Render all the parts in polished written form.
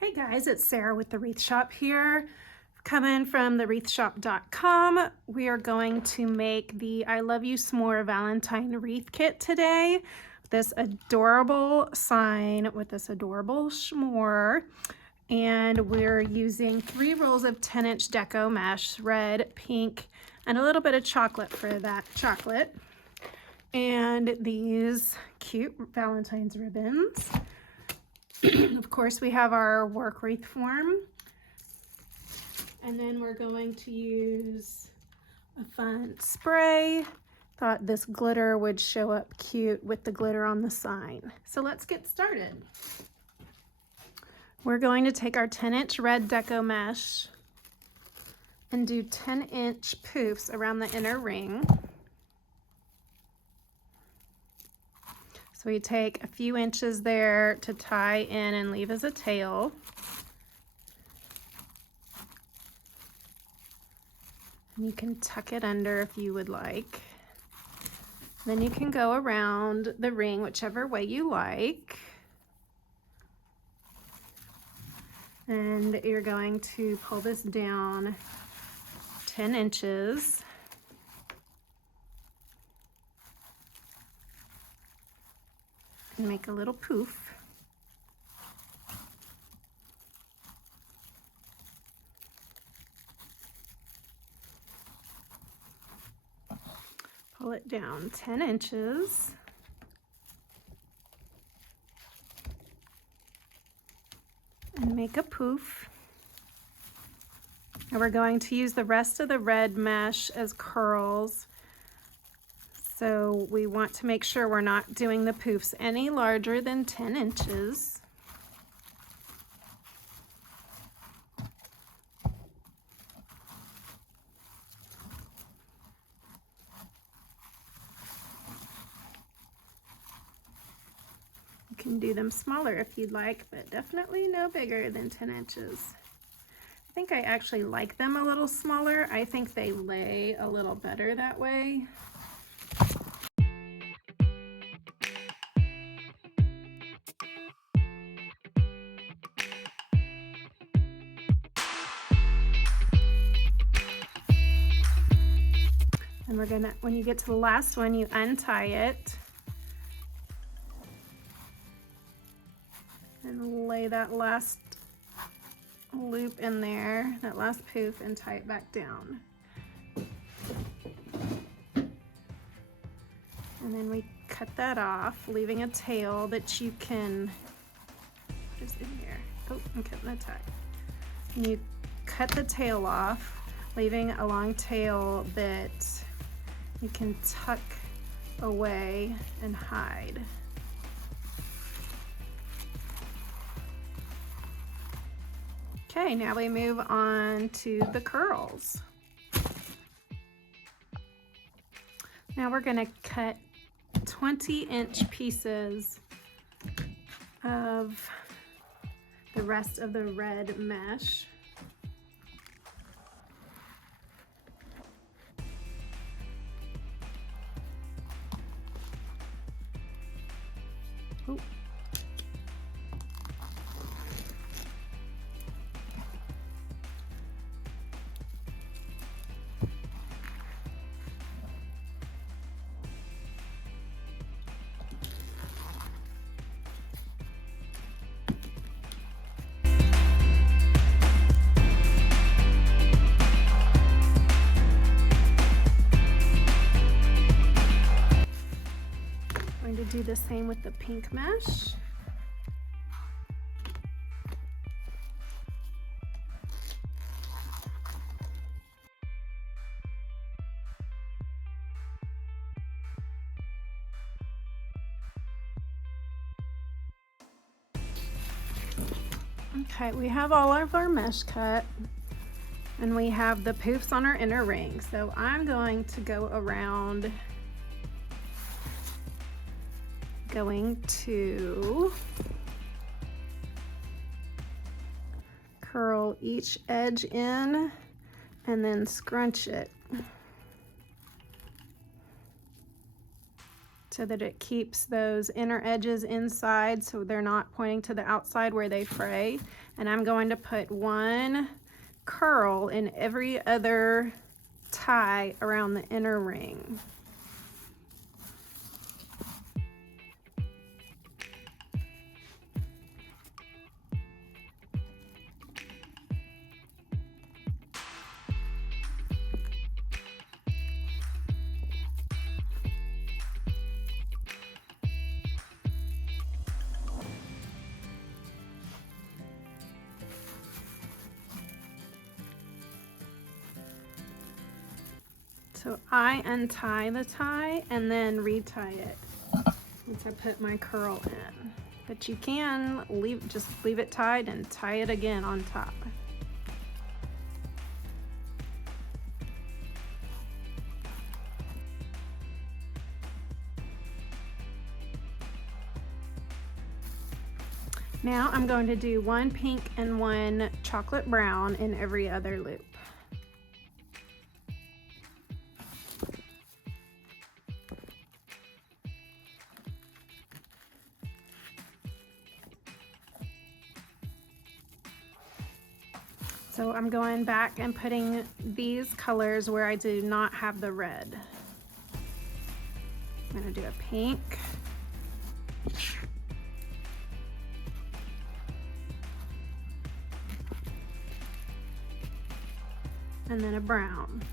Hey guys, it's Sarah with the Wreath Shop here. Coming from thewreathshop.com. We are going to make the I Love You S'more Valentine Wreath Kit today. This adorable sign with this adorable s'more. And we're using 3 rolls of 10-inch deco mesh, red, pink, and a little bit of chocolate for that chocolate. And these cute Valentine's ribbons. Of course, we have our work wreath form, and then we're going to use a fun spray. Thought this glitter would show up cute with the glitter on the sign. So let's get started. We're going to take our 10-inch red deco mesh and do 10-inch poofs around the inner ring. So we take a few inches there to tie in and leave as a tail. And you can tuck it under if you would like. Then you can go around the ring whichever way you like. And you're going to pull this down 10 inches. And make a little poof. Pull it down 10 inches. And make a poof. And we're going to use the rest of the red mesh as curls. So we want to make sure we're not doing the poofs any larger than 10 inches. You can do them smaller if you'd like, but definitely no bigger than 10 inches. I think I actually like them a little smaller. I think they lay a little better that way. And we're gonna, when you get to the last one, you untie it and lay that last loop in there, that last poof, and tie it back down. And then we cut that off, leaving a tail that you can, what is in here? Oh, I'm cutting the tie. And you cut the tail off, leaving a long tail that you can tuck away and hide. Okay, now we move on to the curls. Now we're gonna cut 20-inch pieces of the rest of the red mesh. Ooh. Going to do the same with the pink mesh. Okay, we have all of our mesh cut, and we have the poofs on our inner ring. So I'm going to go around, going to curl each edge in and then scrunch it so that it keeps those inner edges inside so they're not pointing to the outside where they fray. And I'm going to put one curl in every other tie around the inner ring. So I untie the tie and then retie it once I put my curl in. But you can just leave it tied and tie it again on top. Now I'm going to do one pink and one chocolate brown in every other loop. So I'm going back and putting these colors where I do not have the red. I'm going to do a pink. And then a brown.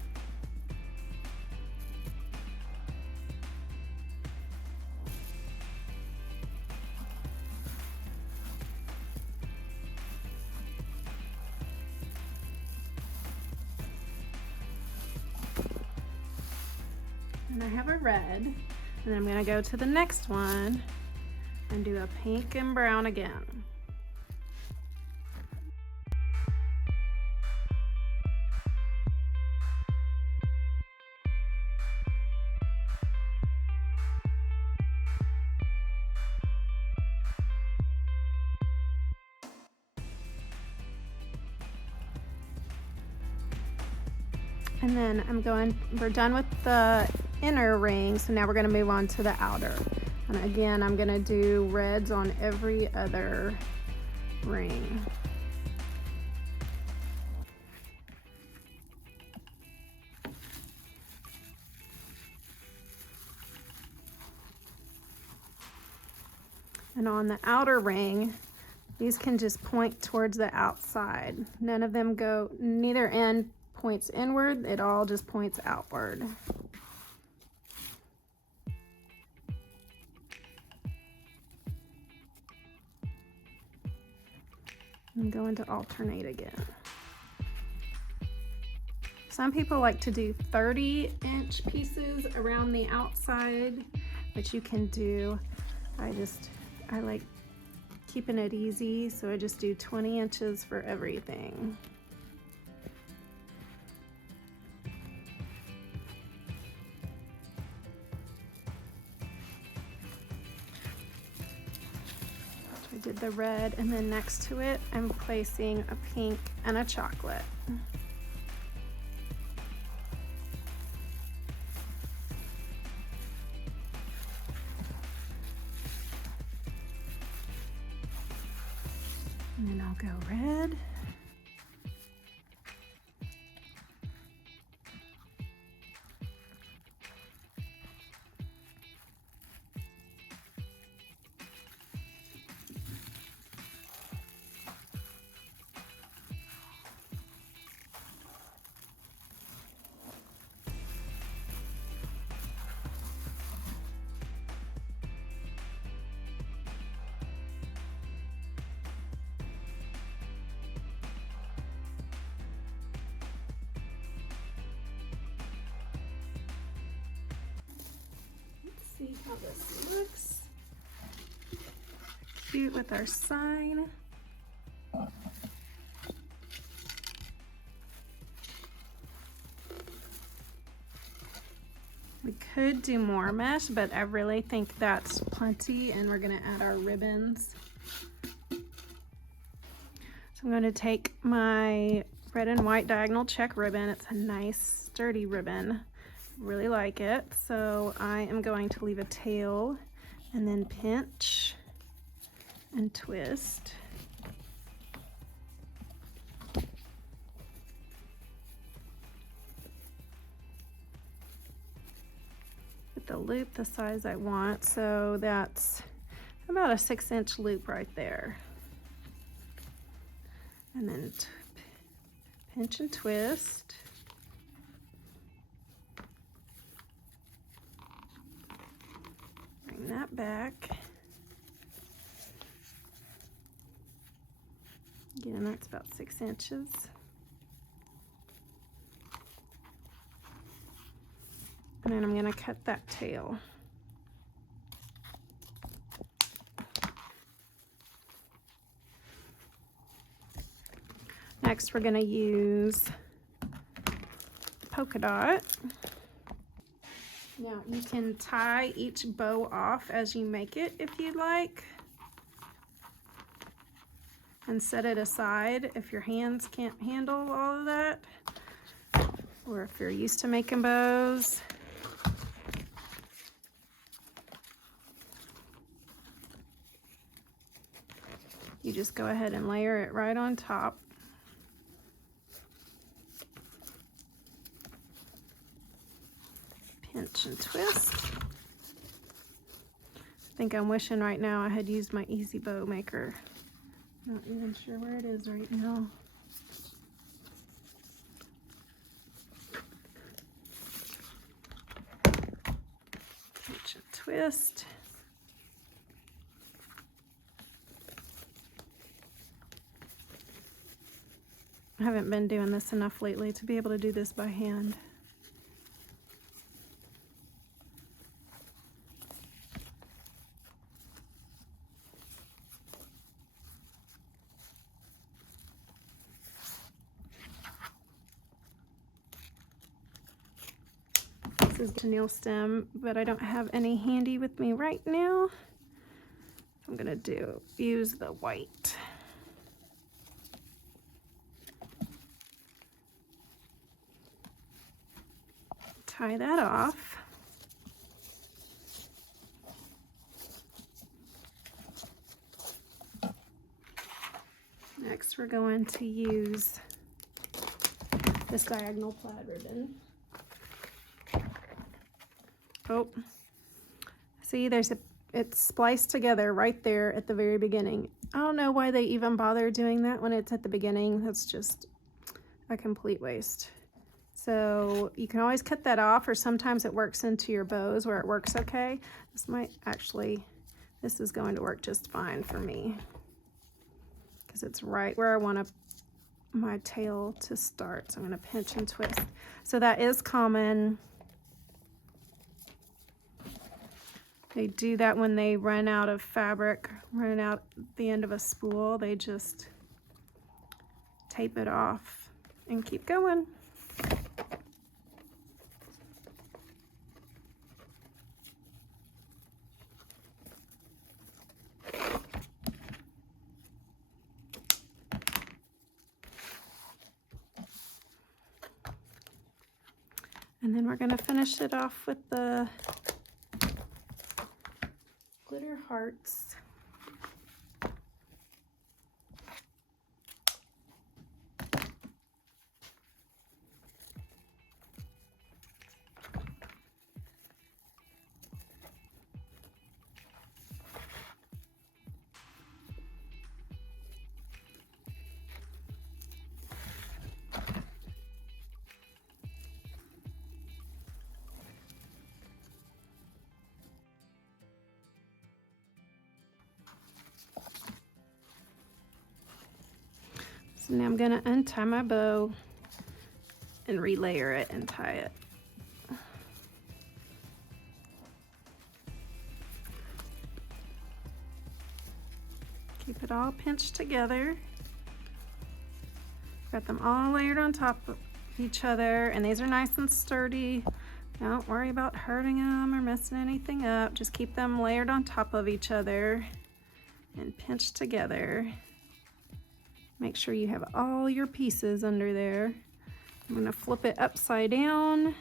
And I have a red, and then I'm going to go to the next one and do a pink and brown again. And then we're done with the inner ring, so now we're going to move on to the outer. And again, I'm going to do reds on every other ring. And on the outer ring, these can just point towards the outside. Neither end points inward, it all just points outward. I'm going to alternate again. Some people like to do 30-inch pieces around the outside, which you can do. I like keeping it easy, so I just do 20 inches for everything. I did the red, and then next to it, I'm placing a pink and a chocolate. And then I'll go red. See how this looks. Cute with our sign. We could do more mesh, but I really think that's plenty, and we're gonna add our ribbons. So I'm going to take my red and white diagonal check ribbon. It's a nice sturdy ribbon. Really like it. So I am going to leave a tail and then pinch and twist. Get the loop the size I want, so that's about a 6-inch loop right there. And then pinch and twist. Bring that back. Again, that's about 6 inches. And then I'm going to cut that tail. Next, we're going to use polka dot. Now, you can tie each bow off as you make it if you'd like, and set it aside if your hands can't handle all of that, or if you're used to making bows. You just go ahead and layer it right on top. Pinch and twist. I think I'm wishing right now I had used my Easy Bow Maker. Not even sure where it is right now. Pinch and twist. I haven't been doing this enough lately to be able to do this by hand. This is the nail stem, but I don't have any handy with me right now. I'm gonna use the white. Tie that off. Next, we're going to use this diagonal plaid ribbon. Oh, see, it's spliced together right there at the very beginning. I don't know why they even bother doing that when it's at the beginning. That's just a complete waste. So you can always cut that off, or sometimes it works into your bows where it works okay. This is going to work just fine for me because it's right where I want my tail to start. So I'm going to pinch and twist. So that is common. They do that when they run out of fabric, run out the end of a spool. They just tape it off and keep going. And then we're going to finish it off with the glitter hearts. So now I'm going to untie my bow and relayer it and tie it. Keep it all pinched together. Got them all layered on top of each other, and these are nice and sturdy. Don't worry about hurting them or messing anything up. Just keep them layered on top of each other and pinched together. Make sure you have all your pieces under there. I'm going to flip it upside down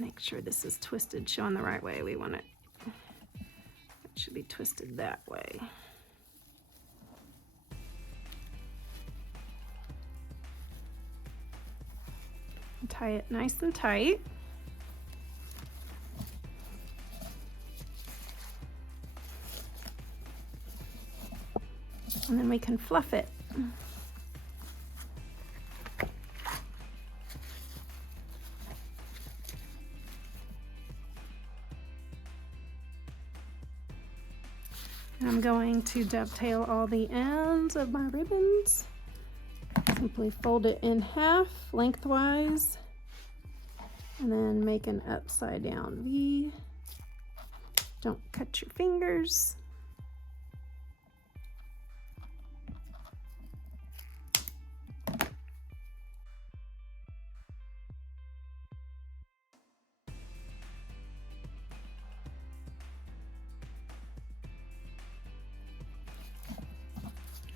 Make sure this is twisted, showing the right way. We want it, it should be twisted that way. Tie it nice and tight. And then we can fluff it. And I'm going to dovetail all the ends of my ribbons. Simply fold it in half lengthwise and then make an upside down V. Don't cut your fingers.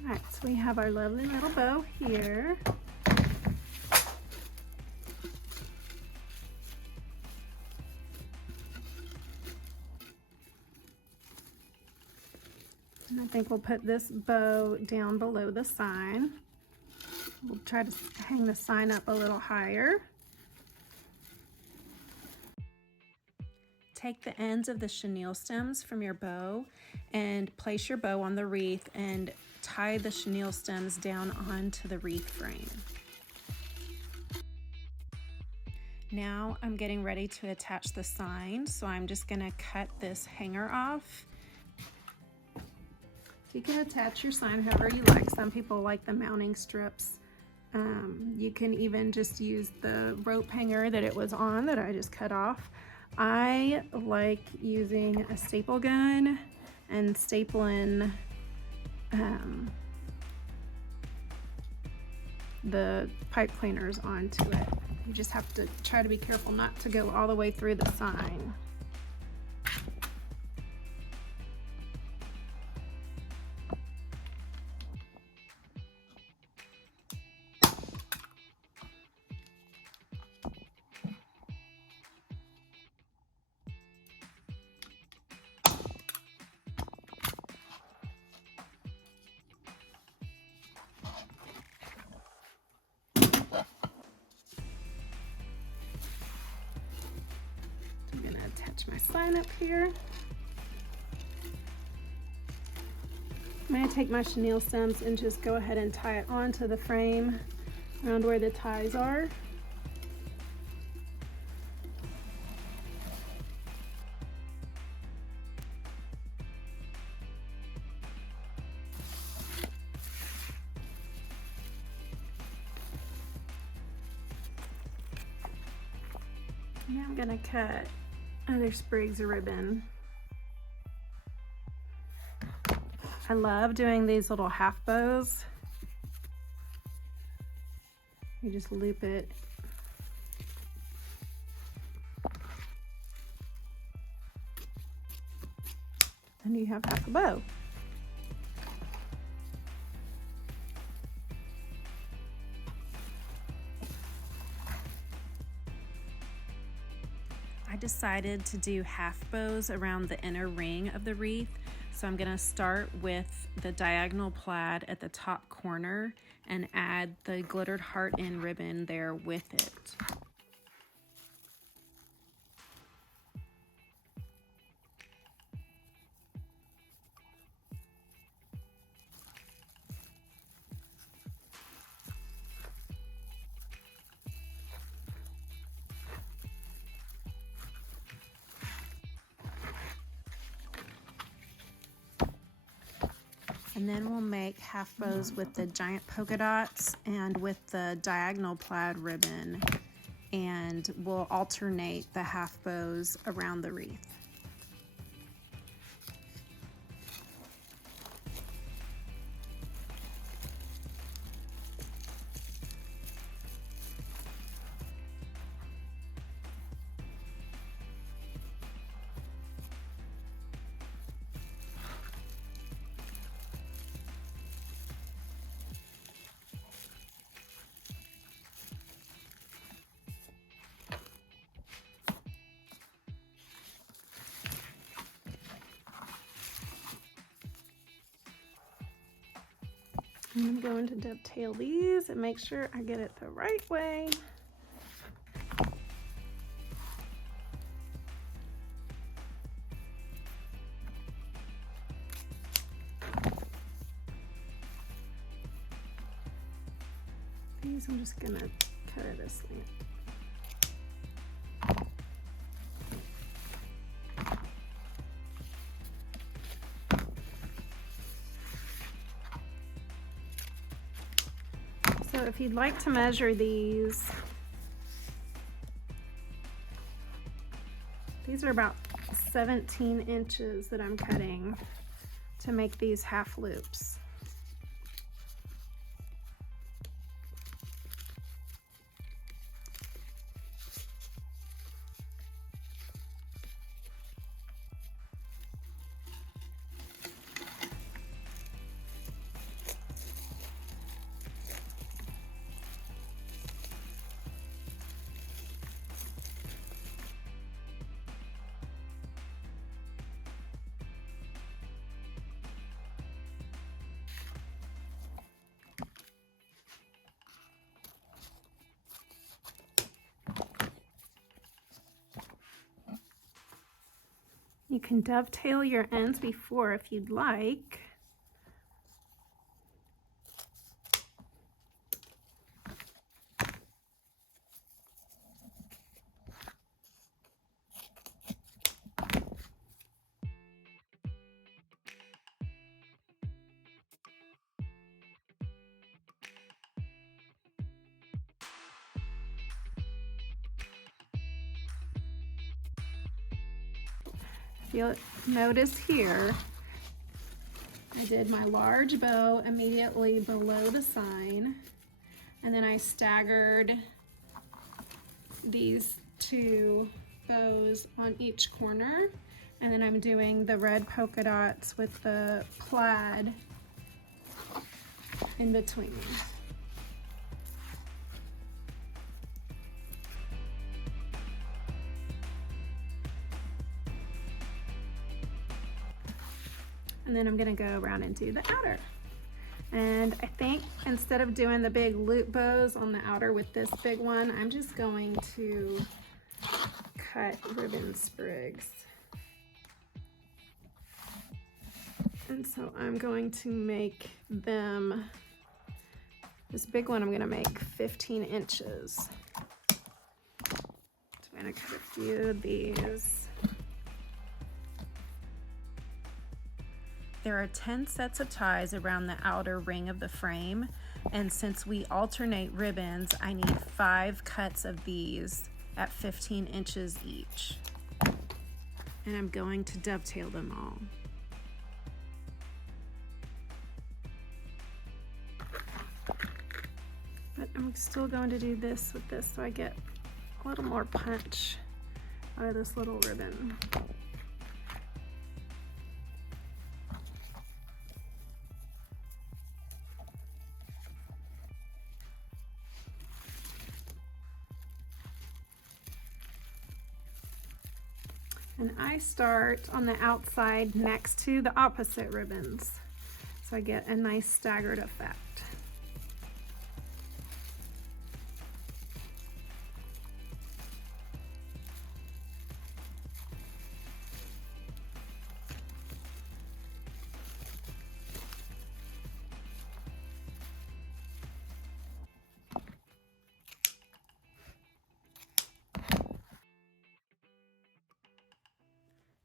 All right, so we have our lovely little bow here. And I think we'll put this bow down below the sign. We'll try to hang the sign up a little higher. Take the ends of the chenille stems from your bow and place your bow on the wreath and tie the chenille stems down onto the wreath frame. Now I'm getting ready to attach the sign, so I'm just gonna cut this hanger off. You can attach your sign however you like. Some people like the mounting strips. You can even just use the rope hanger that it was on that I just cut off. I like using a staple gun and stapling the pipe cleaners onto it. You just have to try to be careful not to go all the way through the sign. Attach my sign up here. I'm going to take my chenille stems and just go ahead and tie it onto the frame around where the ties are. Now I'm going to cut other sprigs of ribbon. I love doing these little half bows. You just loop it. And you have half a bow. I decided to do half bows around the inner ring of the wreath. So I'm gonna start with the diagonal plaid at the top corner and add the glittered heart in ribbon there with it. And then we'll make half bows with the giant polka dots and with the diagonal plaid ribbon, and we'll alternate the half bows around the wreath. I'm going to dovetail these and make sure I get it the right way. These I'm just gonna cut it this way. So if you'd like to measure these are about 17 inches that I'm cutting to make these half loops. You can dovetail your ends before if you'd like. You'll notice here, I did my large bow immediately below the sign, and then I staggered these two bows on each corner, and then I'm doing the red polka dots with the plaid in between. And then I'm gonna go around and do the outer. And I think instead of doing the big loop bows on the outer with this big one, I'm just going to cut ribbon sprigs. And so I'm going to make them, this big one I'm gonna make 15 inches. So I'm gonna cut a few of these. There are 10 sets of ties around the outer ring of the frame, and since we alternate ribbons, I need 5 cuts of these at 15 inches each. And I'm going to dovetail them all. But I'm still going to do this with this so I get a little more punch out of this little ribbon. And I start on the outside next to the opposite ribbons, so I get a nice staggered effect.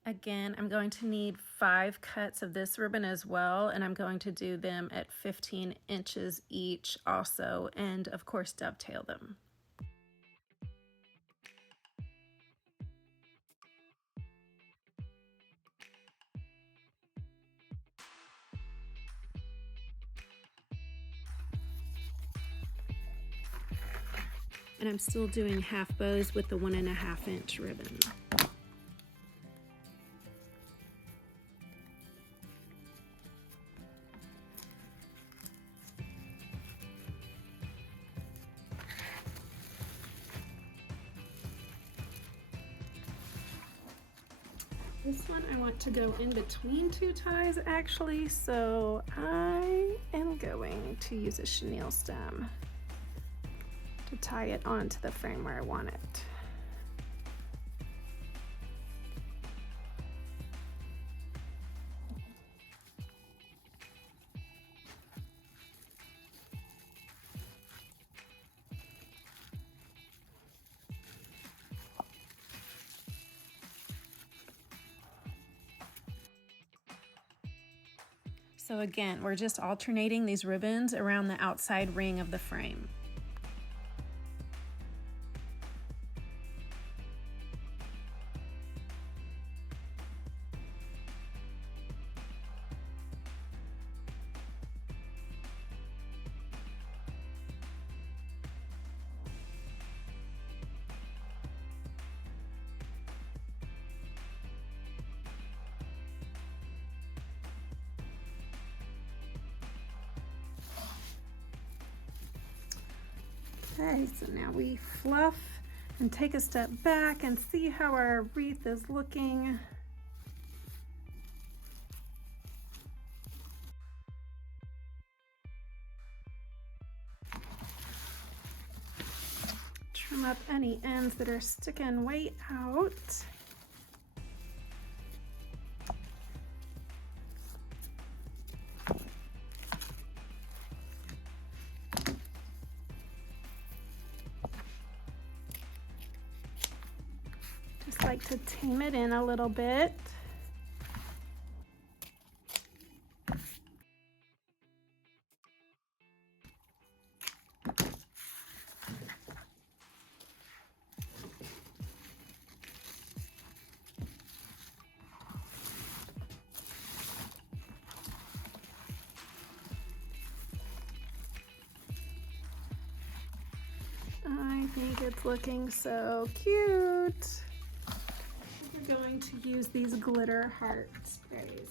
Again, I'm going to need 5 cuts of this ribbon as well, and I'm going to do them at 15 inches each also, and of course dovetail them. And I'm still doing half bows with the 1.5 inch ribbon. This one I want to go in between two ties actually, so I am going to use a chenille stem to tie it onto the frame where I want it. So again, we're just alternating these ribbons around the outside ring of the frame. Okay, so now we fluff and take a step back and see how our wreath is looking. Trim up any ends that are sticking way out. Just like to tame it in a little bit. I think it's looking so cute. We're going to use these glitter heart sprays.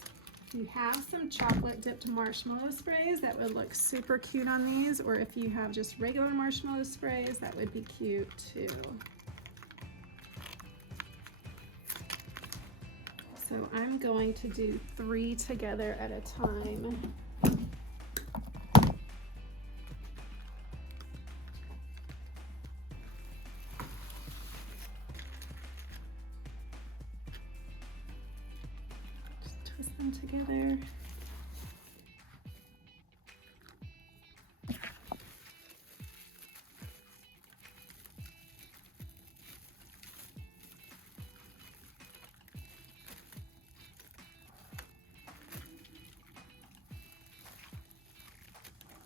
If you have some chocolate dipped marshmallow sprays, that would look super cute on these, or if you have just regular marshmallow sprays, that would be cute too. So I'm going to do 3 together at a time. Twist them together.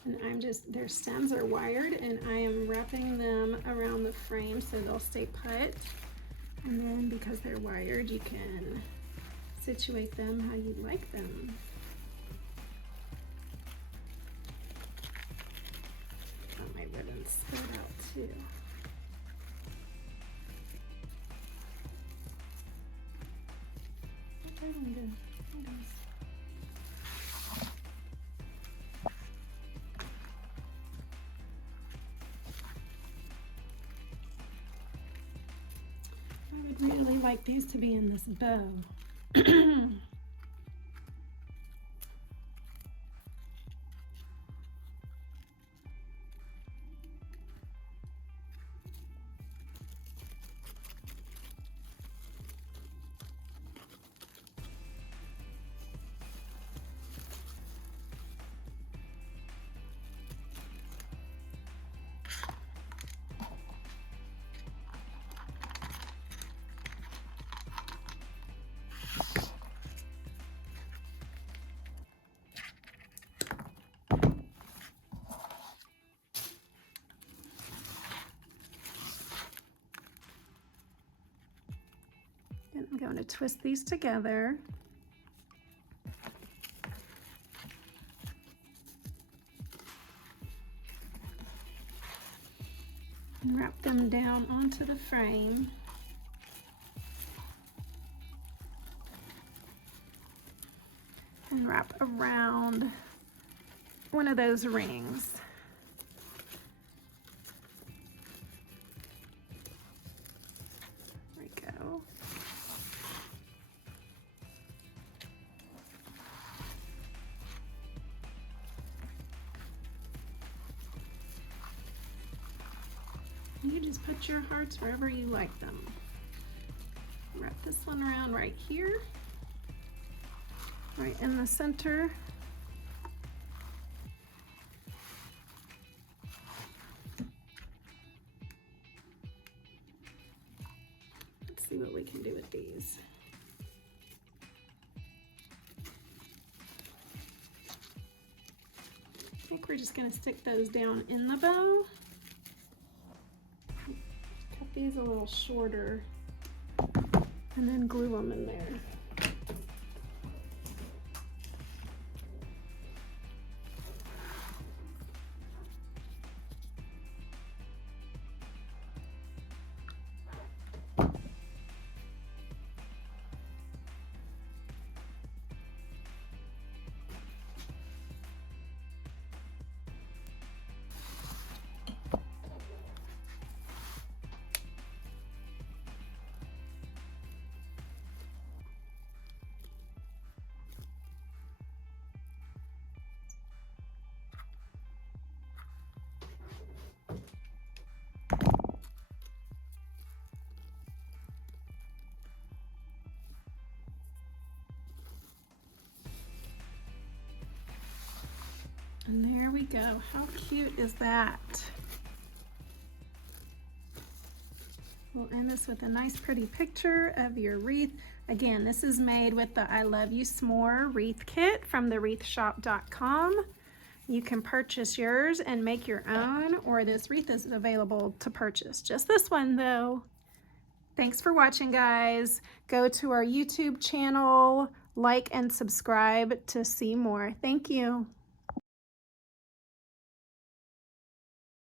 And their stems are wired, and I am wrapping them around the frame so they'll stay put. And then because they're wired, you can situate them how you like them. Oh, my ribbon's spread out too. Where'd that one go? There it is. I would really like these to be in this bow. And I'm going to twist these together. And wrap them down onto the frame. And wrap around one of those rings. There we go. just put your hearts wherever you like them. Wrap this one around right here, right in the center. Let's see what we can do with these. I think we're just going to stick those down in the bow. Cut these a little shorter and then glue them in there. And there we go. How cute is that? We'll end this with a nice pretty picture of your wreath. Again, this is made with the I Love You S'more wreath kit from thewreathshop.com. You can purchase yours and make your own, or this wreath is available to purchase. Just this one though. Thanks for watching, guys. Go to our YouTube channel, like and subscribe to see more. Thank you.